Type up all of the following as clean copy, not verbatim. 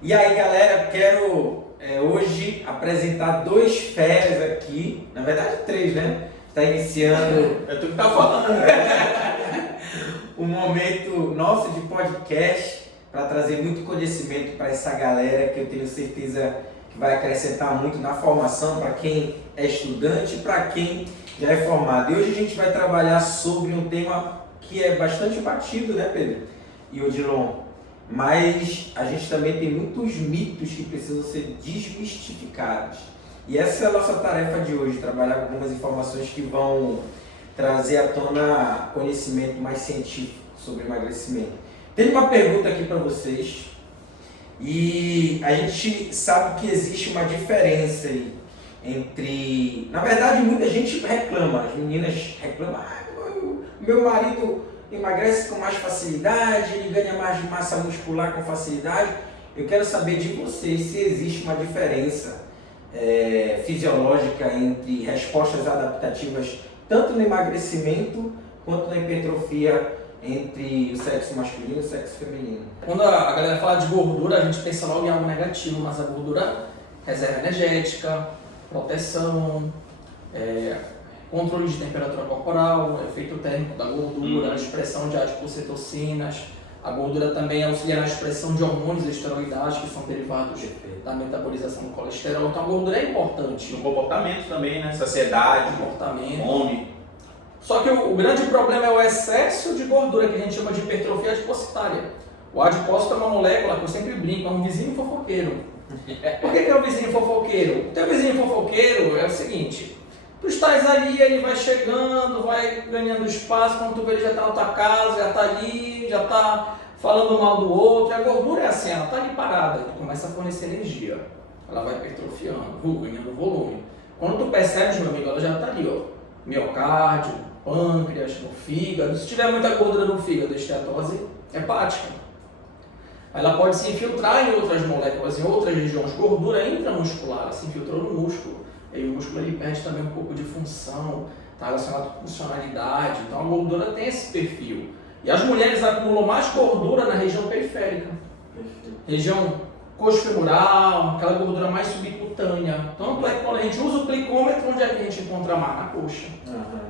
E aí, galera, quero hoje apresentar dois feras aqui, na verdade três, né? Está iniciando É tu que tá falando, né? um momento nosso de podcast para trazer muito conhecimento para essa galera que eu tenho certeza que vai acrescentar muito na formação para quem é estudante e para quem já é formado. E hoje a gente vai trabalhar sobre um tema que é bastante batido, né, Pedro e Odilon? Mas a gente também tem muitos mitos que precisam ser desmistificados. E essa é a nossa tarefa de hoje, trabalhar com algumas informações que vão trazer à tona conhecimento mais científico sobre emagrecimento. Tem uma pergunta aqui para vocês, e a gente sabe que existe uma diferença aí entre... Na verdade, muita gente reclama, as meninas reclamam, meu marido emagrece com mais facilidade, ele ganha mais massa muscular com facilidade. Eu quero saber de vocês se existe uma diferença fisiológica entre respostas adaptativas tanto no emagrecimento quanto na hipertrofia entre o sexo masculino e o sexo feminino. Quando a galera fala de gordura, a gente pensa logo em algo negativo, mas a gordura, reserva energética, proteção, controle de temperatura corporal, efeito térmico da gordura, expressão de adipocitocinas. A gordura também auxilia na expressão de hormônios esteroidais que são derivados da metabolização do colesterol. Então a gordura é importante. No comportamento também, né? Saciedade, Comportamento. fome. Só que o grande problema é o excesso de gordura, que a gente chama de hipertrofia adipocitária. O adipócito é uma molécula que eu sempre brinco, é um vizinho fofoqueiro. Por que é um vizinho fofoqueiro? O teu vizinho fofoqueiro é o seguinte: tu estás ali, ele vai chegando, vai ganhando espaço, quando tu vê ele já está na tua casa, já está ali, já está falando mal do outro. A gordura é assim, ela está ali parada, tu começa a fornecer energia, ela vai hipertrofiando, ganhando volume. Quando tu percebes, meu amigo, ela já está ali, ó, miocárdio, pâncreas, no fígado. Se tiver muita gordura no fígado, esteatose hepática. Ela pode se infiltrar em outras moléculas, em outras regiões. Gordura intramuscular, ela se infiltrou no músculo. E o músculo ele perde também um pouco de função, está relacionado com funcionalidade. Então a gordura tem esse perfil. E as mulheres acumulam mais gordura na região periférica. Região coxo femoral, aquela gordura mais subcutânea. Tanto é que quando a gente usa o glicômetro, onde é que a gente encontra mais? Na coxa.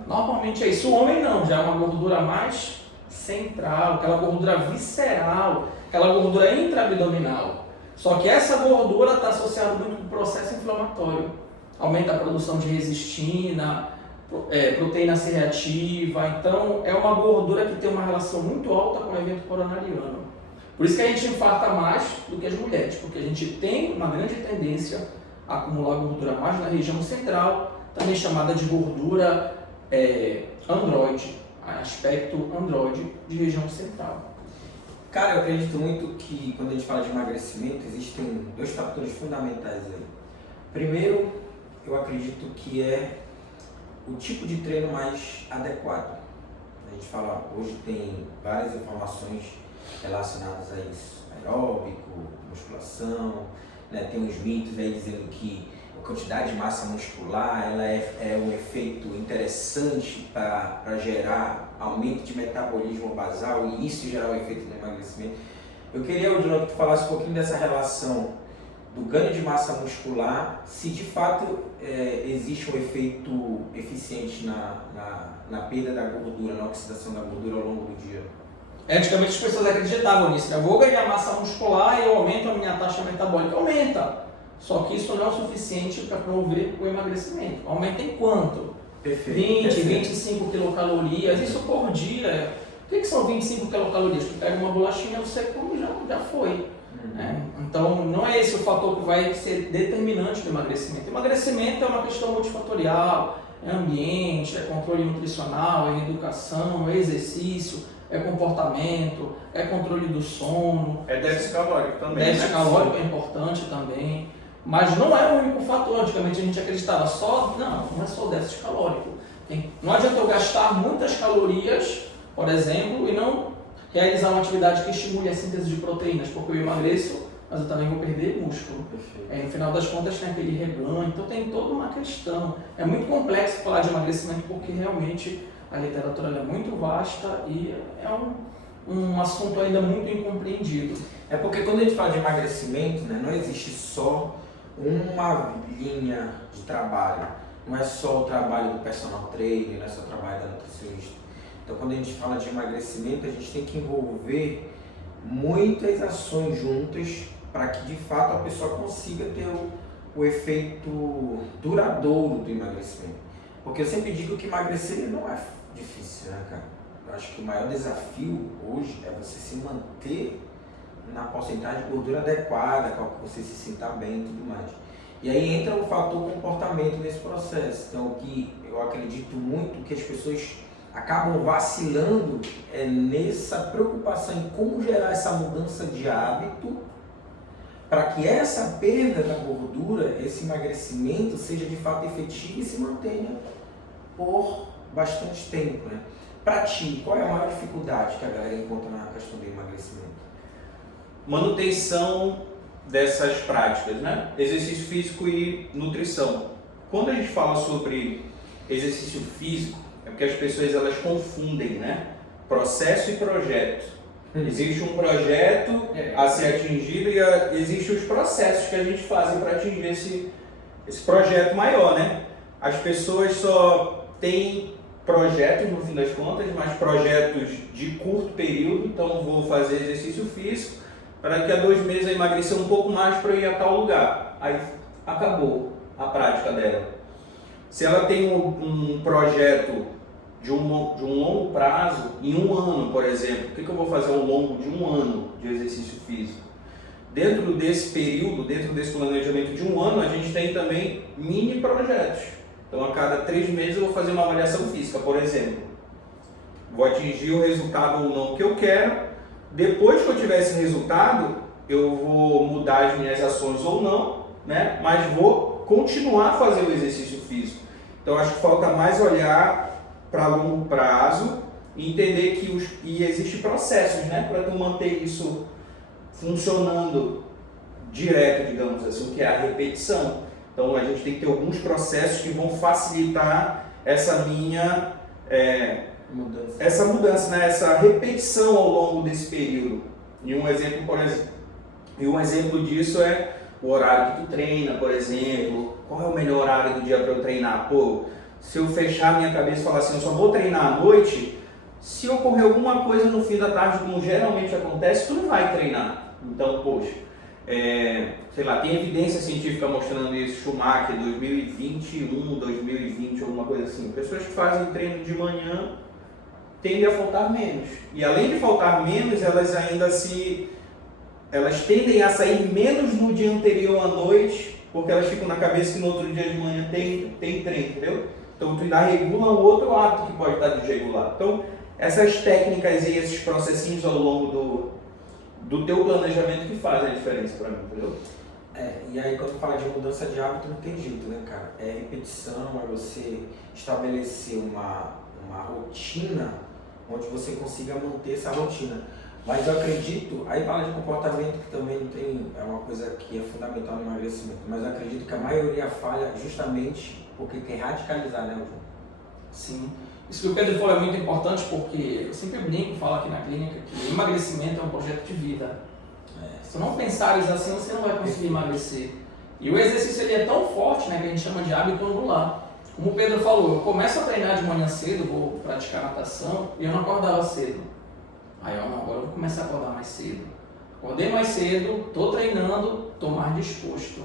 Normalmente é isso. O homem não, já é uma gordura mais central, aquela gordura visceral, aquela gordura intraabdominal. Só que essa gordura está associada muito com o processo inflamatório. Aumenta a produção de resistina, proteína C reativa. Então é uma gordura que tem uma relação muito alta com o evento coronariano. Por isso que a gente infarta mais do que as mulheres, porque a gente tem uma grande tendência a acumular gordura mais na região central, também chamada de gordura androide, aspecto androide de região central. Cara, eu acredito muito que quando a gente fala de emagrecimento, existem dois fatores fundamentais aí. Primeiro, eu acredito que é o tipo de treino mais adequado. A gente fala, hoje tem várias informações relacionadas a isso, aeróbico, musculação, né? Tem uns mitos aí dizendo que a quantidade de massa muscular ela é um efeito interessante para gerar aumento de metabolismo basal e isso gerar o efeito do emagrecimento. Eu queria, Odilon, que tu falasse um pouquinho dessa relação do ganho de massa muscular, se de fato existe um efeito eficiente na perda da gordura, na oxidação da gordura ao longo do dia. Antigamente as pessoas acreditavam nisso, né? Eu vou ganhar massa muscular e eu aumento a minha taxa metabólica. Aumenta! Só que isso não é o suficiente para promover o emagrecimento. Aumenta em quanto? Perfeito. 20, 25 quilocalorias, isso por dia. O que são 25 quilocalorias? Tu pega uma bolachinha, você come, já foi. Então não é esse o fator que vai ser determinante do emagrecimento. O emagrecimento é uma questão multifatorial, é ambiente, é controle nutricional, é educação, é exercício, é comportamento, é controle do sono. É déficit calórico também. Déficit calórico é importante também. Mas não é o único fator. Antigamente a gente acreditava não é só o déficit calórico. Não adianta eu gastar muitas calorias, por exemplo, e não realizar uma atividade que estimule a síntese de proteínas, porque eu emagreço, mas eu também vou perder músculo. No final das contas tem aquele reganho, então tem toda uma questão. É muito complexo falar de emagrecimento porque realmente a literatura é muito vasta e é um assunto ainda muito incompreendido. É porque quando a gente fala de emagrecimento, né, não existe só uma linha de trabalho. Não é só o trabalho do personal trainer, não é só o trabalho da nutricionista. Então, quando a gente fala de emagrecimento, a gente tem que envolver muitas ações juntas para que, de fato, a pessoa consiga ter o efeito duradouro do emagrecimento. Porque eu sempre digo que emagrecer não é difícil, né, cara? Eu acho que o maior desafio hoje é você se manter na porcentagem de gordura adequada, para que você se sinta bem e tudo mais. E aí entra o fator comportamento nesse processo. Então, o que eu acredito muito que as pessoas acabam vacilando é nessa preocupação em como gerar essa mudança de hábito para que essa perda da gordura, esse emagrecimento, seja de fato efetivo e se mantenha por bastante tempo, né? Para ti, qual é a maior dificuldade que a galera encontra na questão do emagrecimento? Manutenção dessas práticas, né? Exercício físico e nutrição. Quando a gente fala sobre exercício físico, é porque as pessoas elas confundem, né? Processo e projeto. Existe um projeto a ser atingido e existem os processos que a gente faz para atingir esse projeto maior, né? As pessoas só têm projetos no fim das contas, mas projetos de curto período. Então vou fazer exercício físico para daqui a 2 meses eu emagrecer um pouco mais para ir a tal lugar. Aí acabou a prática dela. Se ela tem um projeto de um longo prazo, em 1 ano, por exemplo, o que eu vou fazer ao longo de 1 ano de exercício físico? Dentro desse período, dentro desse planejamento de 1 ano, a gente tem também mini projetos. Então, a cada 3 meses eu vou fazer uma avaliação física, por exemplo. Vou atingir o resultado ou não que eu quero. Depois que eu tiver esse resultado, eu vou mudar as minhas ações ou não, né? Mas vou continuar a fazer o exercício físico. Então, acho que falta mais olhar para longo prazo e entender que existem processos, né? Para tu manter isso funcionando direto, digamos assim, que é a repetição. Então, a gente tem que ter alguns processos que vão facilitar essa minha mudança, né? Essa repetição ao longo desse período. E um exemplo disso é o horário que tu treina, por exemplo. Qual é o melhor horário do dia para eu treinar? Pô, se eu fechar a minha cabeça e falar assim, eu só vou treinar à noite, se ocorrer alguma coisa no fim da tarde, como geralmente acontece, tu não vai treinar. Então, poxa, sei lá, tem evidência científica mostrando isso, Schumacher, 2021, 2020, alguma coisa assim. Pessoas que fazem treino de manhã tendem a faltar menos. E além de faltar menos, elas tendem a sair menos no dia anterior à noite, porque elas ficam na cabeça que no outro dia de manhã tem treino, entendeu? Então tu ainda regula um outro hábito que pode estar desregulado. Então essas técnicas e esses processinhos ao longo do teu planejamento que fazem a diferença para mim, entendeu? E aí quando fala de mudança de hábito não tem jeito, né, cara? É repetição, é você estabelecer uma rotina onde você consiga manter essa rotina. Mas eu acredito, aí fala de comportamento que também é uma coisa que é fundamental no emagrecimento, mas eu acredito que a maioria falha justamente porque quer radicalizar, né, João? Sim. Isso que o Pedro falou é muito importante porque eu sempre brinco e falo aqui na clínica que emagrecimento é um projeto de vida. Se tu não pensares assim, você não vai conseguir emagrecer. E o exercício ele é tão forte, né, que a gente chama de hábito angular. Como o Pedro falou, eu começo a treinar de manhã cedo, vou praticar natação e eu não acordava cedo. Aí agora eu vou começar a acordar mais cedo. Acordei mais cedo, estou treinando, estou mais disposto.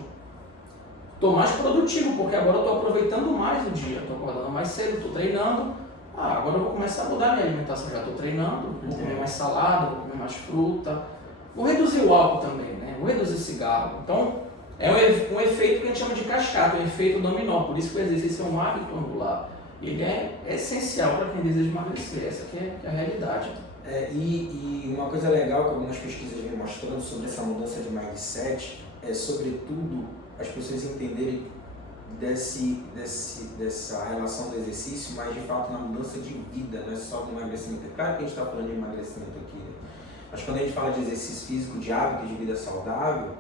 Estou mais produtivo, porque agora eu estou aproveitando mais o dia. Estou acordando mais cedo, estou treinando. Agora eu vou começar a mudar minha alimentação. Já estou treinando, vou comer mais salada, vou comer mais fruta. Vou reduzir o álcool também, né? Vou reduzir cigarro. Então, é um efeito que a gente chama de cascata, um efeito dominó. Por isso que o exercício é um hábito angular. Ele é essencial para quem deseja emagrecer. Essa aqui é a realidade. E uma coisa legal que algumas pesquisas vêm mostrando sobre essa mudança de mindset é, sobretudo, as pessoas entenderem dessa relação do exercício, mas de fato na mudança de vida, não é só no emagrecimento. É claro que a gente está falando de emagrecimento aqui, né? Mas quando a gente fala de exercício físico, de hábito de vida saudável,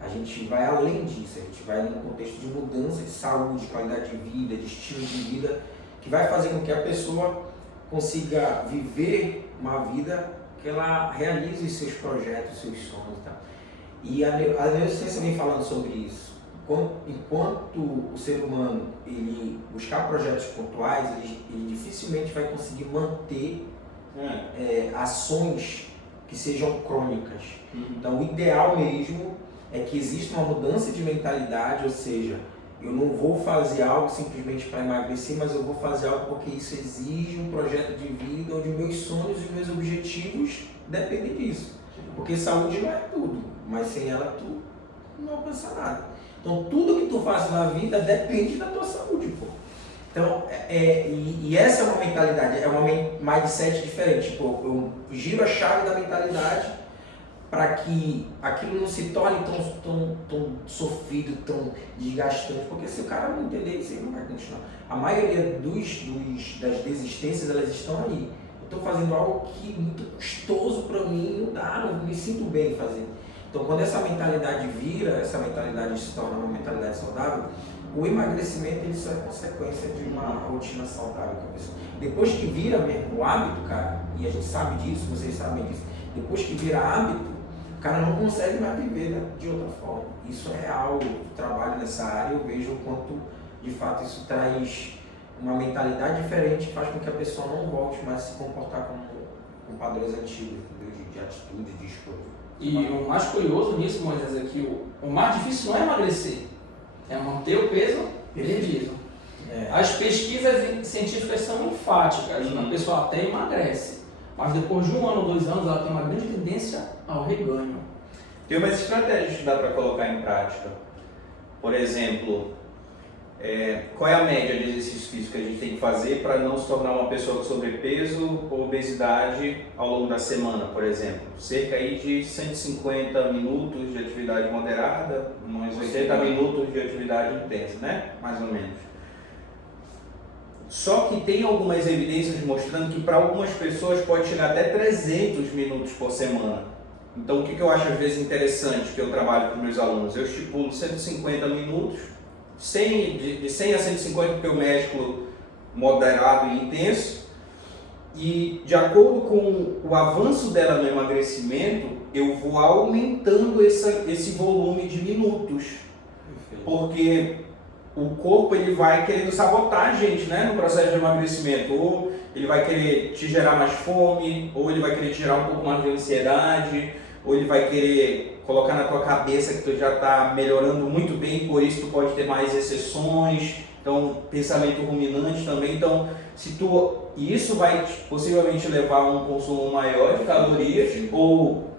a gente vai além disso, a gente vai num contexto de mudança de saúde, de qualidade de vida, de estilo de vida, que vai fazer com que a pessoa consiga viver uma vida que ela realize os seus projetos, os seus sonhos e tal. E a neurociência vem falando sobre isso. Enquanto o ser humano ele buscar projetos pontuais, ele dificilmente vai conseguir manter ações que sejam crônicas. Então, o ideal mesmo é que exista uma mudança de mentalidade, ou seja, eu não vou fazer algo simplesmente para emagrecer, mas eu vou fazer algo porque isso exige um projeto de vida onde meus sonhos e meus objetivos dependem disso. Porque saúde não é tudo, mas sem ela tu não alcança nada. Então tudo que tu faz na vida depende da tua saúde, pô. Então, e essa é uma mentalidade, é uma mindset diferente. Tipo, eu giro a chave da mentalidade para que aquilo não se torne tão sofrido, tão desgastante, porque se o cara não entender isso, ele não vai continuar. A maioria das desistências, elas estão aí. Eu estou fazendo algo que é muito custoso para mim, não dá, não me sinto bem fazendo. Então, quando essa mentalidade vira, essa mentalidade se torna uma mentalidade saudável, o emagrecimento ele só é consequência de uma rotina saudável que a pessoa. Depois que vira mesmo o hábito, cara, e a gente sabe disso, vocês sabem disso, depois que vira hábito, o cara não consegue mais viver de outra forma. Isso é real, eu trabalho nessa área, eu vejo o quanto de fato isso traz uma mentalidade diferente que faz com que a pessoa não volte mais a se comportar com padrões antigos, de atitude, de escolha. E o mais curioso nisso, Moisés, é que o mais difícil não é emagrecer, é manter o peso perdido. As pesquisas científicas são enfáticas, a pessoa até emagrece, mas depois de 1 ano, 2 anos, ela tem uma grande tendência ao reganho. Tem umas estratégias que dá para colocar em prática. Por exemplo, qual é a média de exercício físico que a gente tem que fazer para não se tornar uma pessoa com sobrepeso ou obesidade ao longo da semana, por exemplo? Cerca aí de 150 minutos de atividade moderada, uns 80 minutos de atividade intensa, né? Mais ou menos. Só que tem algumas evidências mostrando que para algumas pessoas pode chegar até 300 minutos por semana. Então o que eu acho às vezes interessante que eu trabalho com meus alunos? Eu estipulo 150 minutos, de 100 a 150 porque eu mesclo moderado e intenso, e de acordo com o avanço dela no emagrecimento, eu vou aumentando esse volume de minutos. Porque o corpo ele vai querendo sabotar a gente, né, no processo de emagrecimento. Ou ele vai querer te gerar mais fome, ou ele vai querer te gerar um pouco mais de ansiedade, ou ele vai querer colocar na tua cabeça que tu já está melhorando muito bem, por isso tu pode ter mais exceções. Então, pensamento ruminante também. Então, e isso vai possivelmente levar a um consumo maior de calorias, ou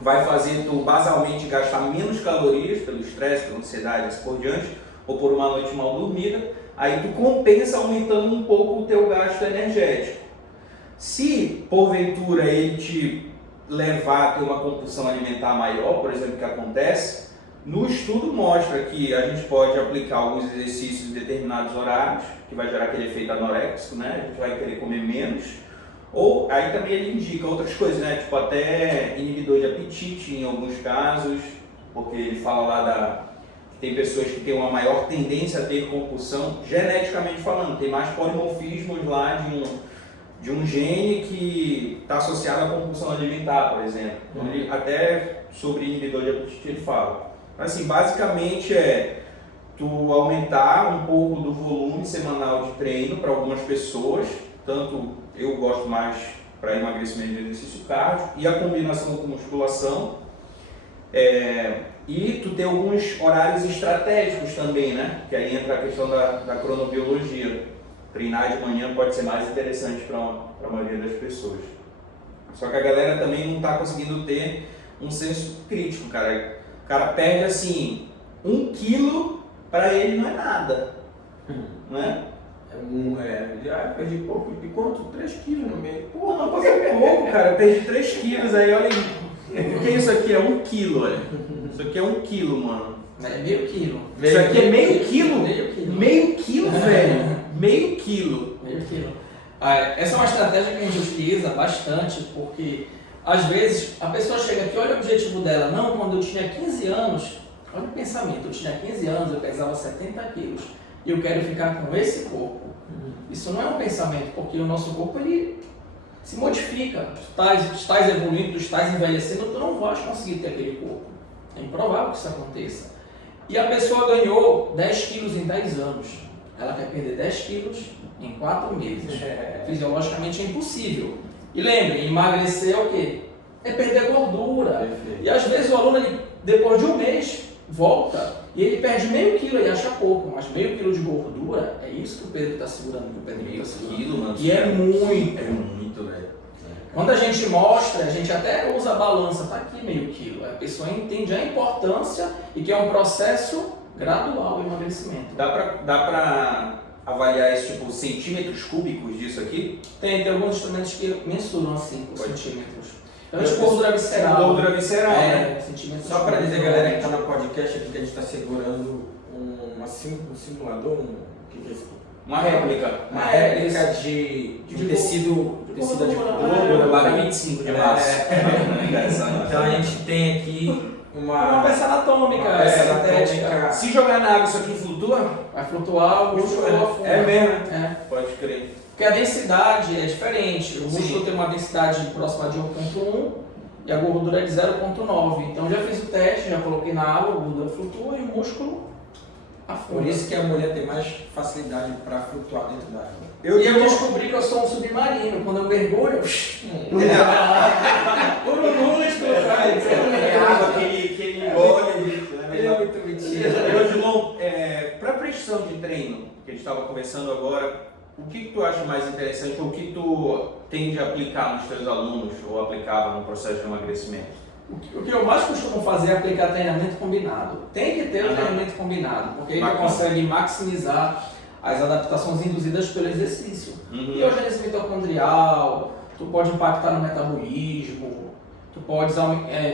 vai fazer tu basalmente gastar menos calorias pelo estresse, pela ansiedade, assim por diante, ou por uma noite mal dormida. Aí tu compensa aumentando um pouco o teu gasto energético. Se porventura ele te levar a ter uma compulsão alimentar maior, por exemplo, que acontece, no estudo mostra que a gente pode aplicar alguns exercícios em determinados horários, que vai gerar aquele efeito anoréxico, né? A gente vai querer comer menos. Ou aí também ele indica outras coisas, né? Tipo até inibidor de apetite em alguns casos, porque ele fala lá que tem pessoas que têm uma maior tendência a ter compulsão, geneticamente falando, tem mais polimorfismos lá de um gene que está associado à compulsão alimentar, por exemplo. Então, ele, até sobre inibidor de apetite ele fala. Assim, basicamente tu aumentar um pouco do volume semanal de treino para algumas pessoas, tanto eu gosto mais para emagrecimento de exercício cardio, e a combinação com musculação, e tu tem alguns horários estratégicos também, né? Que aí entra a questão da cronobiologia. Treinar de manhã pode ser mais interessante para a maioria das pessoas. Só que a galera também não está conseguindo ter um senso crítico, cara. O cara perde assim, 1 quilo, para ele não é nada, né? Já perdi pouco, de quanto? 3 quilos no meio. Pô, não passa pouco, cara. Eu perdi 3 quilos aí, olha aí. O que é isso aqui? É 1 quilo, olha. Isso aqui é 1 quilo, mano. É meio quilo. Isso aqui é meio quilo? Meio quilo. Meio quilo, velho. Meio quilo. Meio quilo. Essa é uma estratégia que a gente utiliza bastante, porque às vezes a pessoa chega aqui, olha o objetivo dela. Não, quando eu tinha 15 anos, olha o pensamento, eu tinha 15 anos, eu pesava 70 quilos. E eu quero ficar com esse corpo. Isso não é um pensamento, porque o nosso corpo ele se modifica. Tu estás evoluindo, tu estás envelhecendo, tu não vais conseguir ter aquele corpo. É improvável que isso aconteça. E a pessoa ganhou 10 quilos em 10 anos. Ela quer perder 10 quilos em 4 meses. Fisiologicamente é impossível. E lembre, emagrecer é o quê? É perder gordura. Perfeito. E às vezes o aluno, depois de um mês, volta e ele perde meio quilo e acha pouco, mas meio quilo de gordura, é isso que o Pedro está segurando, que o Pedro Meio está segurando. quilo, mano. E é muito. É muito, velho. Quando a gente mostra, a gente até usa a balança, tá aqui meio quilo. A pessoa entende a importância e que é um processo gradual o emagrecimento. Dá pra avaliar esse tipo centímetros cúbicos disso aqui? Tem alguns instrumentos que mensuram assim os centímetros. Então, Eu de gordura visceral. Gordura visceral, né? Centímetros. Só para dizer, galera, que está no podcast aqui, que a gente está segurando um simulador, o que é isso? Uma réplica. Uma réplica de tecido de gordura, barra 25 de março. Então a gente tem aqui Uma peça anatômica, uma peça sintética. anatômica. Se jogar na água, isso aqui flutua? Vai flutuar, o músculo afunda. É mesmo? É. Pode crer. Porque a densidade é diferente. O Sim. músculo tem uma densidade próxima de 1,1 e a gordura é de 0,9. Então já fiz o teste, já coloquei na água, a gordura flutua e o músculo afunda. Por isso que a mulher tem mais facilidade para flutuar dentro da água. Eu descobri que eu sou um submarino. Quando eu mergulho, o músculo traz. Aquele óleo ali. Ele é muito mentira. Odilon, para a precisão de treino, que a gente estava conversando agora, o que tu acha mais interessante, ou o que tu tende a aplicar nos teus alunos, ou aplicava no processo de emagrecimento? O que eu mais costumo fazer é aplicar treinamento combinado. Tem que ter o treinamento combinado, porque aí tu consegue maximizar as adaptações induzidas pelo exercício. E a gênese mitocondrial, tu pode impactar no metabolismo, tu pode usar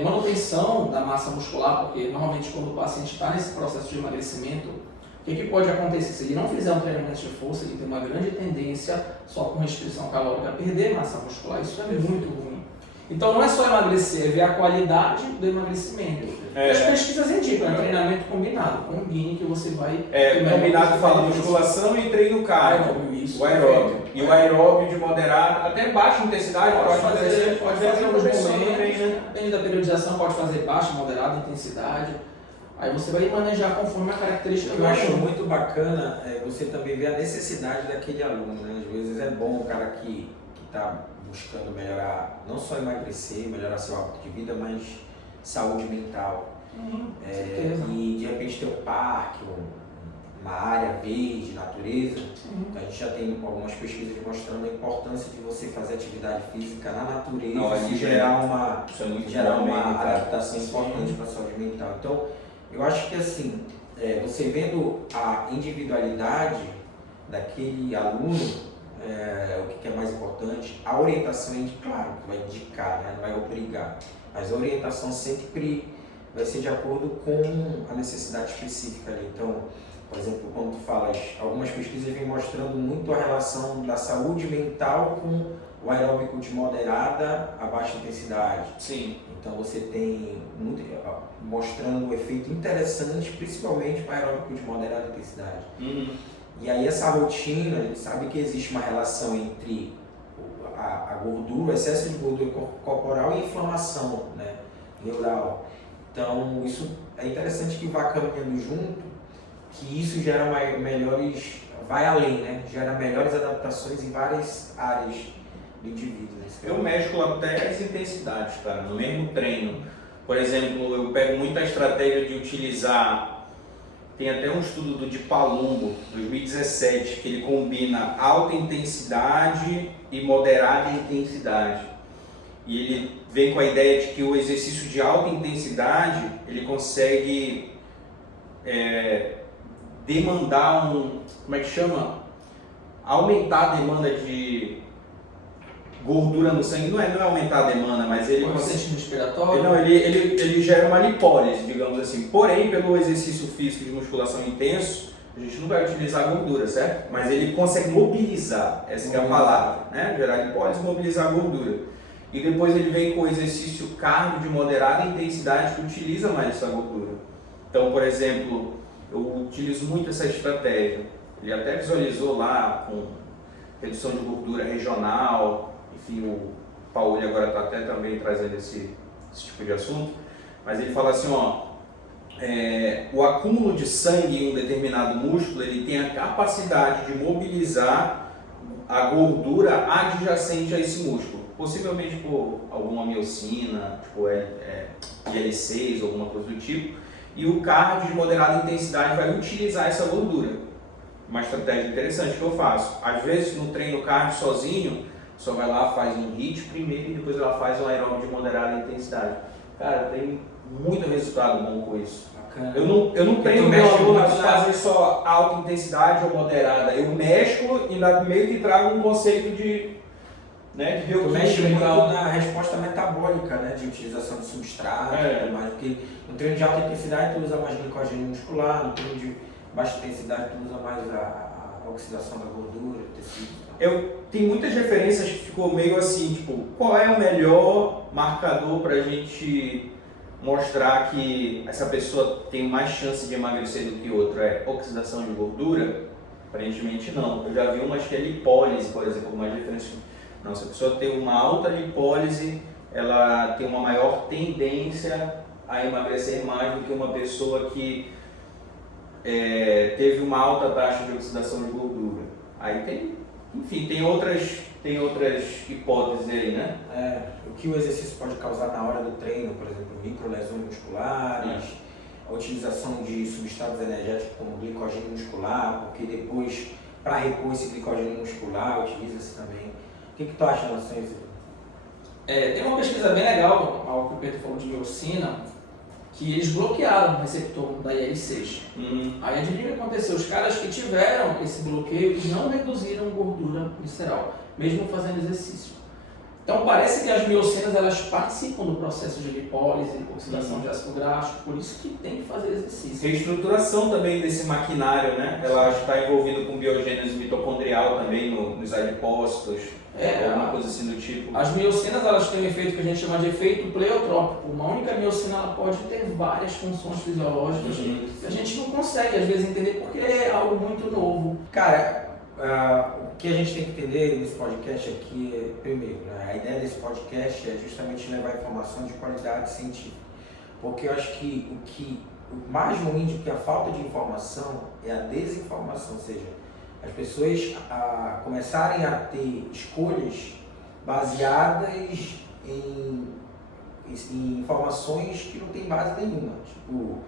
manutenção da massa muscular, porque normalmente quando o paciente está nesse processo de emagrecimento, o que pode acontecer? Se ele não fizer um treinamento de força, ele tem uma grande tendência, só com restrição calórica, a perder massa muscular. Isso é muito ruim. Então não é só emagrecer, é ver a qualidade do emagrecimento. As pesquisas indicam, treinamento combinado. Combine que você vai... Combinado fala musculação e treino cardio. Isso. O aeróbio. E o aeróbio de moderado, até baixa intensidade, Pode fazer alguns também, momentos, né? depende da periodização, pode fazer baixa, moderada intensidade. Aí você vai manejar conforme a característica O que eu acho muito bacana é você também ver a necessidade daquele aluno, né? Às vezes é bom o cara que está buscando melhorar, não só emagrecer, melhorar seu hábito de vida, mas saúde mental. E de repente ter um parque, uma área verde, natureza. Então, a gente já tem algumas pesquisas mostrando a importância de você fazer atividade física na natureza e gerar uma adaptação importante para a saúde mental. Então, eu acho que assim, você vendo a individualidade daquele aluno, o que é mais importante, a orientação claro, que vai indicar, né? Não vai obrigar, mas a orientação sempre vai ser de acordo com a necessidade específica ali. Então, por exemplo, quando tu falas, algumas pesquisas vêm mostrando muito a relação da saúde mental com o aeróbico de moderada a baixa intensidade. Sim. Então você tem muito, mostrando um efeito interessante, principalmente para aeróbico de moderada intensidade. E aí essa rotina, a gente sabe que existe uma relação entre a gordura, o excesso de gordura corporal e inflamação, né, neural. Então isso é interessante que vá caminhando junto, que isso gera vai além, né, gera melhores adaptações em várias áreas do indivíduo. Né? Eu mesclo até as intensidades, cara, no mesmo treino. Por exemplo, eu pego muito a estratégia de utilizar, tem até um estudo do Di Palumbo, 2017, que ele combina alta intensidade e moderada intensidade. E ele vem com a ideia de que o exercício de alta intensidade, ele consegue demandar como é que chama? Aumentar a demanda de gordura no sangue, não é aumentar a demanda, mas ele consegue respiratório. Não, ele gera uma lipólise, digamos assim. Porém, pelo exercício físico de musculação intenso, a gente não vai utilizar a gordura, certo? Mas ele consegue mobilizar, essa é a palavra, né? Gerar lipólise, mobilizar a gordura. E depois ele vem com o exercício cardio de moderada intensidade que utiliza mais essa gordura. Então, por exemplo, eu utilizo muito essa estratégia. Ele até visualizou lá com redução de gordura regional, enfim, o Paulo agora está até também trazendo esse tipo de assunto, mas ele fala assim, ó, o acúmulo de sangue em um determinado músculo, ele tem a capacidade de mobilizar a gordura adjacente a esse músculo, possivelmente por alguma miocina, tipo IL-6, alguma coisa do tipo, e o cardio de moderada intensidade vai utilizar essa gordura. Uma estratégia interessante que eu faço. Às vezes no treino cardio sozinho, só vai lá, faz um HIIT primeiro e depois ela faz um aeróbio de moderada intensidade. Cara, tem muito resultado bom com isso. Bacana. Eu não treino meu aluno a fazer só alta intensidade ou moderada. Eu mesclo e meio que trago um conceito de Tu mexe muito na resposta metabólica, né, de utilização de substrato e tudo mais, porque no treino de alta intensidade tu usa mais glicogênio muscular, no treino de baixa intensidade tu usa mais a oxidação da gordura, do tecido. Tem muitas referências que ficou meio assim, tipo, qual é o melhor marcador para a gente mostrar que essa pessoa tem mais chance de emagrecer do que outra? É oxidação de gordura? Aparentemente não. Eu já vi umas que é lipólise, por exemplo, mais diferença. Não, se a pessoa tem uma alta lipólise, ela tem uma maior tendência a emagrecer mais do que uma pessoa que teve uma alta taxa de oxidação de gordura. Aí tem outras hipóteses aí, né? O que o exercício pode causar na hora do treino, por exemplo, microlesões musculares, a utilização de substratos energéticos como glicogênio muscular, porque depois, para repor esse glicogênio muscular, utiliza-se também. O que tu acha em relação a isso? Tem uma pesquisa bem legal, algo que o Pedro falou de miocina, que eles bloquearam o receptor da IL-6. Aí adivinha o que aconteceu? Os caras que tiveram esse bloqueio eles não reduziram gordura visceral, mesmo fazendo exercício. Então parece que as miocinas elas participam do processo de lipólise, oxidação de ácido graxo, por isso que tem que fazer exercício. Reestruturação também desse maquinário, né? Ela está envolvida com biogênese mitocondrial também nos adipócitos, alguma coisa assim do tipo. As miocinas elas têm um efeito que a gente chama de efeito pleiotrópico. Uma única miocina ela pode ter várias funções fisiológicas que a gente não consegue às vezes entender porque é algo muito novo. Cara, o que a gente tem que entender nesse podcast aqui é, primeiro, né, a ideia desse podcast é justamente levar informação de qualidade científica. Porque eu acho que o mais ruim do que a falta de informação é a desinformação, ou seja, as pessoas começarem a ter escolhas baseadas em informações que não tem base nenhuma, tipo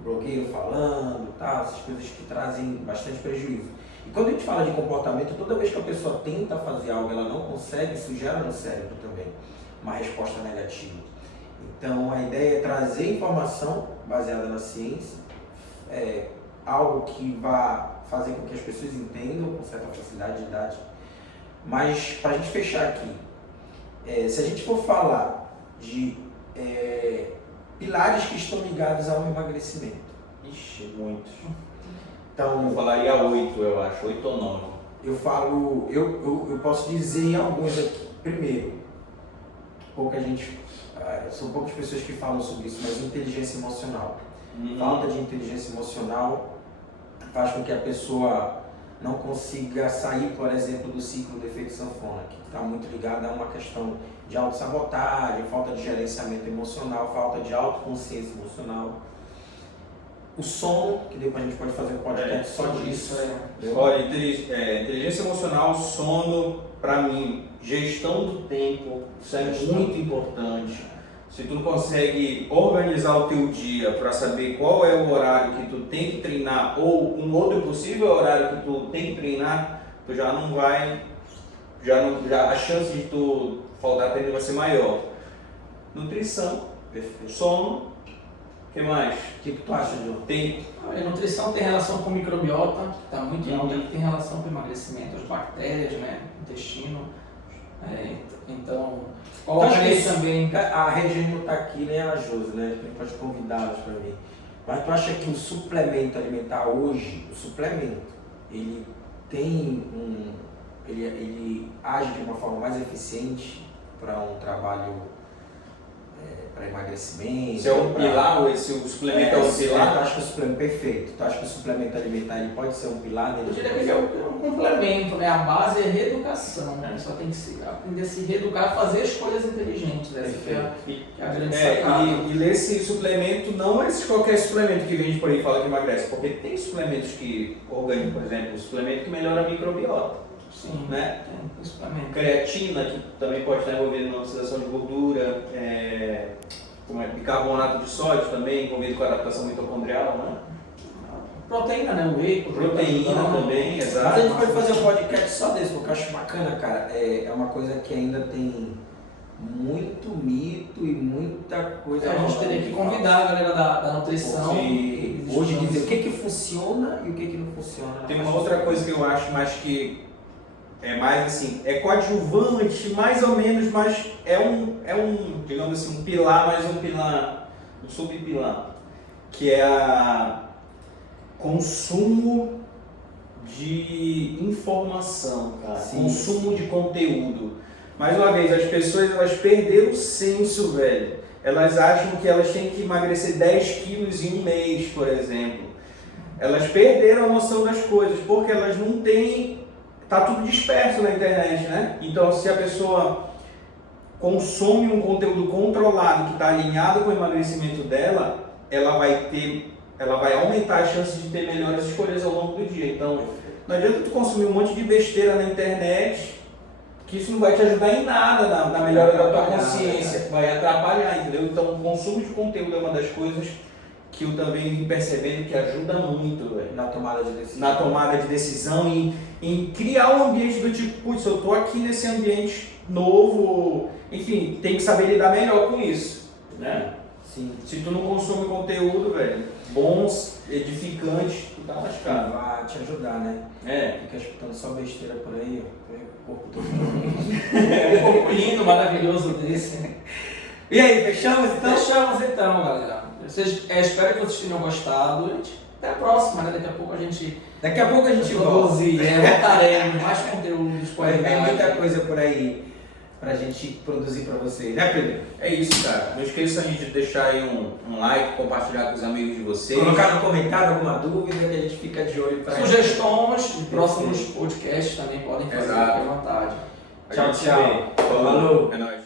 blogueiro falando, essas coisas que trazem bastante prejuízo. E quando a gente fala de comportamento, toda vez que a pessoa tenta fazer algo e ela não consegue, isso gera no cérebro também uma resposta negativa. Então a ideia é trazer informação baseada na ciência, algo que vá fazer com que as pessoas entendam com certa facilidade de idade. Mas para a gente fechar aqui, se a gente for falar de pilares que estão ligados ao emagrecimento. Ixi, muitos. Então, eu falaria 8, eu acho, 8 ou 9. Eu posso dizer alguns aqui. Primeiro, são poucas pessoas que falam sobre isso, mas inteligência emocional. Falta de inteligência emocional faz com que a pessoa não consiga sair, por exemplo, do ciclo do efeito sanfona, que está muito ligado a uma questão de autossabotagem, falta de gerenciamento emocional, falta de autoconsciência emocional. O sono, que depois a gente pode fazer um podcast só disso. Olha, inteligência emocional, sono, para mim, gestão do tempo, isso é muito importante. Se tu não consegue organizar o teu dia para saber qual é o horário que tu tem que treinar ou um outro possível horário que tu tem que treinar, tu já não vai, a chance de tu faltar treino vai ser maior. Nutrição, sono, o que mais? O que tu acha, João? A nutrição tem relação com microbiota, que está muito alta, que tem relação com emagrecimento, as bactérias, né, intestino. Então, colocarei também. A Regina não está aqui, nem a Josi, né? A gente pode convidá-los para mim. Mas tu acha que o suplemento alimentar hoje, ele age de uma forma mais eficiente para um trabalho para emagrecimento. Se é um pilar ou esse o suplemento é um pilar? Tu acha que o suplemento perfeito? Tu acha que o suplemento alimentar ele pode ser um pilar Eu dele? diria que ele é um complemento, né? A base é reeducação, né? Só tem que aprender a se reeducar, fazer escolhas inteligentes. Essa que é a grande sacada. E ler esse suplemento, não esse qualquer suplemento que vende por aí e fala que emagrece, porque tem suplementos que, orgânicos, por exemplo, suplemento que melhora a microbiota. Sim, né? tem suplemento. Creatina, que também pode estar envolvida na oxidação de gordura, bicarbonato de sódio também, envolvido com a adaptação mitocondrial, né? Proteína, né? O whey. Proteína também, exato. Mas a gente pode fazer um podcast só desse, porque eu acho bacana, cara. É uma coisa que ainda tem muito mito e muita coisa. A gente teria que convidar a galera da nutrição. Hoje dizer o que funciona e o que não funciona. Tem uma outra coisa que eu acho, mas que é mais assim, é coadjuvante, mais ou menos, mas é um, digamos assim, um pilar, mais um pilar, um subpilar, que é a consumo de informação, cara. Sim. Consumo de conteúdo. Mais uma vez, as pessoas elas perderam o senso, velho. Elas acham que elas têm que emagrecer 10 quilos em um mês, por exemplo. Elas perderam a noção das coisas, porque elas não têm... Tá tudo disperso na internet, né? Então, se a pessoa consome um conteúdo controlado que está alinhado com o emagrecimento dela, ela vai aumentar as chances de ter melhores escolhas ao longo do dia. Então, não adianta tu consumir um monte de besteira na internet, que isso não vai te ajudar em nada na melhora da tua consciência, vai atrapalhar, entendeu? Então, o consumo de conteúdo é uma das coisas que eu também vim percebendo que ajuda muito, véio, na tomada de decisão. Na tomada de decisão e em criar um ambiente do tipo, putz, eu tô aqui nesse ambiente novo, enfim, tem que saber lidar melhor com isso, né? Sim. Se tu não consome conteúdo, velho, bons, edificantes, tu tá lascado. Vai te ajudar, né? É. Fica escutando só besteira por aí, ó. O corpo todo. Um corpo lindo, maravilhoso desse. E aí, fechamos então? Fechamos então, galera. Espero que vocês tenham gostado. Até a próxima, né? Daqui a pouco a gente volta. Voltaremos mais conteúdos. Tem muita coisa por aí pra gente produzir pra vocês, né, Pedro? É isso, cara. Não esqueçam de deixar aí um like, compartilhar com os amigos de vocês. Colocar no comentário alguma dúvida que a gente fica de olho pra sugestões de próximos podcasts também podem fazer à vontade. Tchau, tchau. Falou. É nóis.